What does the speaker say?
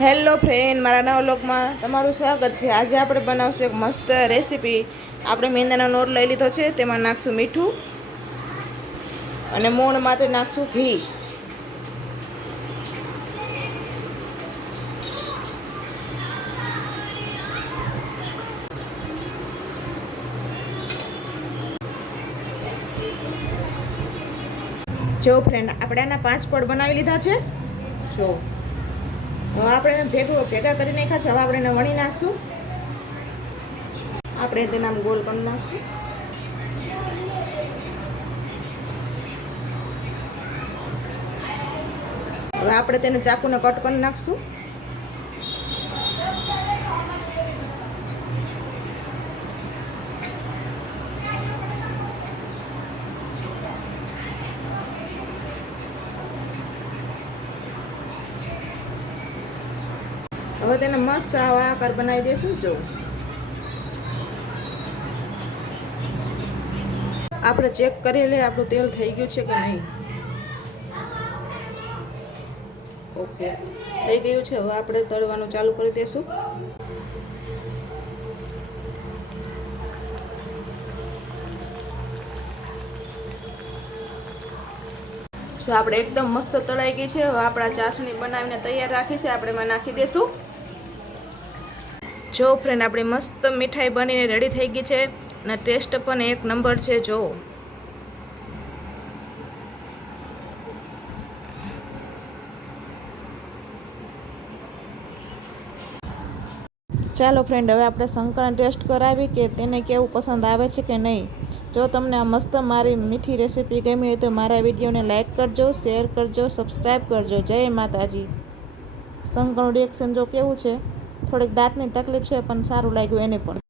Hello friend, મારા નવા વ્લોગમાં તમારું સ્વાગત છે। આજે આપણે બનાવશું એક મસ્ત રેસીપી। આપણે મેંદાનો લોટ લઈ લીધો છે, તેમાં નાખશું મીઠું અને મોણ માટે નાખશું ઘી। જો ફ્રેન્ડ, આપણે આના 5 પડ બનાવી લીધા છે। જો હવે આપણે ભેગા કરી નાખ્યા છે। હવે આપણે એને વણી નાખશું। આપણે તેના ગોલ કરી નાખશું। હવે આપણે તેને ચાકુને કટ કરી નાખશું। હવે તેને મસ્ત આવા આકાર બનાવી દઈશું। જો આપણે ચેક કરી લઈએ આપણું તેલ થઈ ગયું છે કે નહીં। ઓકે, થઈ ગયું છે। હવે આપણે તળવાનું ચાલુ કરી દઈશું। જો આપણે એકદમ મસ્ત તળાઈ ગઈ છે। હવે આપણા ચાસણી બનાવીને તૈયાર રાખી છે, આપણે એમાં નાખી દઈશું। જો ફ્રેન્ડ, આપણી મસ્ત મીઠાઈ બનીને રેડી થઈ ગઈ છે અને ટેસ્ટ પણ એક નંબર છે। જો ચાલો ફ્રેન્ડ, હવે આપણે શંકરને ટેસ્ટ કરાવી કે તેને કેવું પસંદ આવે છે કે નહીં। જો તમને આ મસ્ત મારી મીઠી રેસીપી ગમી હોય તો મારા વિડીયોને લાઇક કરજો, શેર કરજો, સબસ્ક્રાઈબ કરજો। જય માતાજી। શંકરનું રિએક્શન જો કેવું છે, થોડીક દાંતની તકલીફ છે પણ સારું લાગ્યું એને પણ।